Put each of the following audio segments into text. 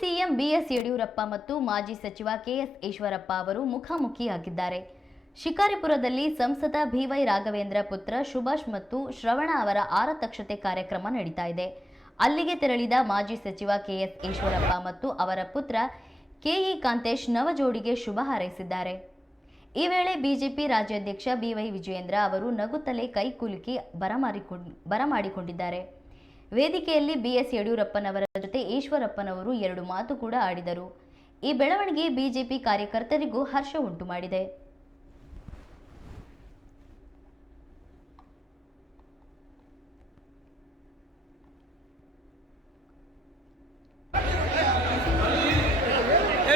CM BS Yediyurappa ಮತ್ತು ಮಾಜಿ ಸಚಿವ ಕೆಎಸ್ ಈಶ್ವರಪ್ಪ ಅವರು ಮುಖಾಮುಖಿಯಾಗಿದ್ದಾರೆ. ಶಿಕಾರಿಪುರದಲ್ಲಿ ಸಂಸದ ಬಿವೈ ರಾಘವೇಂದ್ರ ಪುತ್ರ ಸುಭಾಷ್ ಮತ್ತು ಶ್ರವಣ ಅವರ ಆರತಕ್ಷತೆ ಕಾರ್ಯಕ್ರಮ ನಡೀತಾ ಇದೆ. ಅಲ್ಲಿಗೆ ತೆರಳಿದ ಮಾಜಿ ಸಚಿವ ಕೆಎಸ್ ಈಶ್ವರಪ್ಪ ಮತ್ತು ಅವರ ಪುತ್ರ ಕೆಇ ಕಾಂತೇಶ್ ನವಜೋಡಿಗೆ ಶುಭ ಹಾರೈಸಿದ್ದಾರೆ. ಈ ವೇಳೆ ಬಿಜೆಪಿ ರಾಜ್ಯಾಧ್ಯಕ್ಷ ಬಿವೈ ವಿಜಯೇಂದ್ರ ಅವರು ನಗುತ್ತಲೇ ಕೈಕುಲುಕಿ ಬರಮಾಡಿಕೊಂಡಿದ್ದಾರೆ. ವೇದಿಕೆಯಲ್ಲಿ ಬಿಎಸ್ ಯಡಿಯೂರಪ್ಪನವರ ಜೊತೆ ಈಶ್ವರಪ್ಪನವರು ಎರಡು ಮಾತು ಕೂಡ ಆಡಿದರು. ಈ ಬೆಳವಣಿಗೆ ಬಿಜೆಪಿ ಕಾರ್ಯಕರ್ತರಿಗೂ ಹರ್ಷ ಉಂಟು ಮಾಡಿದೆ.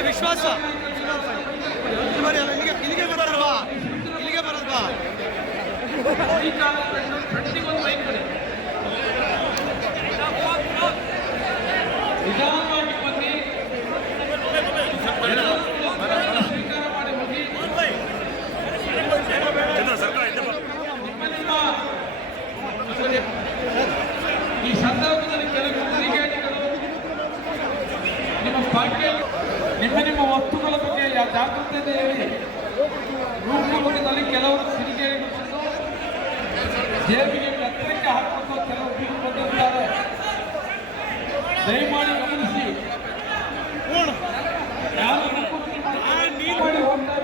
ವಿಶ್ವಾಸ ಇಲ್ಲಿಗೆ ಬರೋಲ್ವಾ ಇಲ್ಲಿಗೆ ಬರೋಲ್ವಾ ನಿಧಾನವಾಗಿ ಬನ್ನಿ. ಸ್ವೀಕಾರ ಮಾಡಿ ಹೋಗಿ. ಈ ಸಂದರ್ಭದಲ್ಲಿ ಕೆಲವು ಕಿಡಿಗೇಡಿಗಳು ನಿಮ್ಮ ಭಾಗ್ಯ ನಿಮ್ಮ ವಸ್ತುಗಳ ಬಗ್ಗೆ ಜಾಗೃತಿಯಿಂದ ಹೇಳಿ ರೂಪದಲ್ಲಿ ಕೆಲವರು ಕಿಡಿಗೇಡಿಗಳು ಜೇಬಿಗೆ ಕತ್ತರಿಕೆ ಹಾಕುವಂತ ಕೆಲವು ಬೀರು ಬಂದಿದ್ದಾರೆ. ದಯಮಾಡಿ ಗಮನಿಸಿ. ಮಾಡಿ ಹೋಗ್ತಾ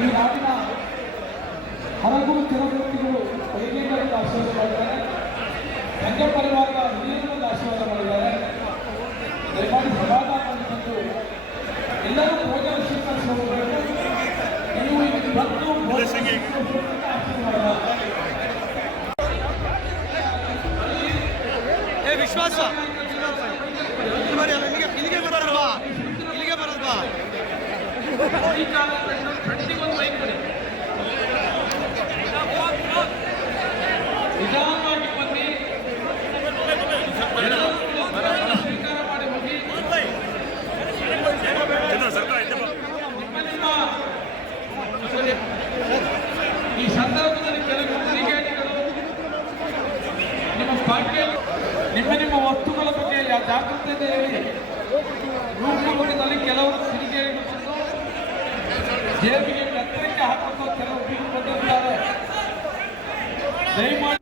ಈ ನಾಡಿನ ಹಲವು ತಿರುಮೂರ್ತಿಗಳು ವೈದ್ಯರಿಂದ ಆಶೀರ್ವಾದ ಮಾಡಿದ್ದಾರೆ. ಸಂಘ ಪರಿವಾರದ ಹಿರಿಯರಿಂದ ಆಶೀರ್ವಾದ ಮಾಡಿದ್ದಾರೆ. ದಯಮಾಡಿ ಸಮಾಧಾನ ಬಂದು ಎಲ್ಲರೂ ಭೋಜನ ಸ್ವೀಕರಿಸಬಹುದು. ನೀವು ವಿಶ್ವಾಸ ಇಲ್ಲಿಗೆ ಬರೋಲ್ವಾ ಇಲ್ಲಿಗೆ ಬರೋಲ್ವಾ ನಿಧಾನವಾಗಿ ಬನ್ನಿ. ಸ್ವೀಕಾರ ಮಾಡಿ ಹೋಗಿ. ಈ ಸಂದರ್ಭದಲ್ಲಿ ಕೆಲವು ಕಿಡಿಗೇಡಿಗಳು ನಿಮ್ಮ ಭಾಗ್ಯ ನಿಮ್ಮ ವಸ್ತುಗಳ ಬಗ್ಗೆ ಜಾಗೃತಿಯಿಂದ ಹೇಳಿ ರೂಪದಲ್ಲಿ ಕೆಲವರು ಕಿಡಿಗೇಡಿಗಳು ಜೇಬಿಗೆ ಕತ್ತರಿಕೆ ಹಾಕುವಂತ ಕೆಲವು ಬೀರು ಬಂದಿದ್ದಾರೆ. ದಯಮಾಡಿ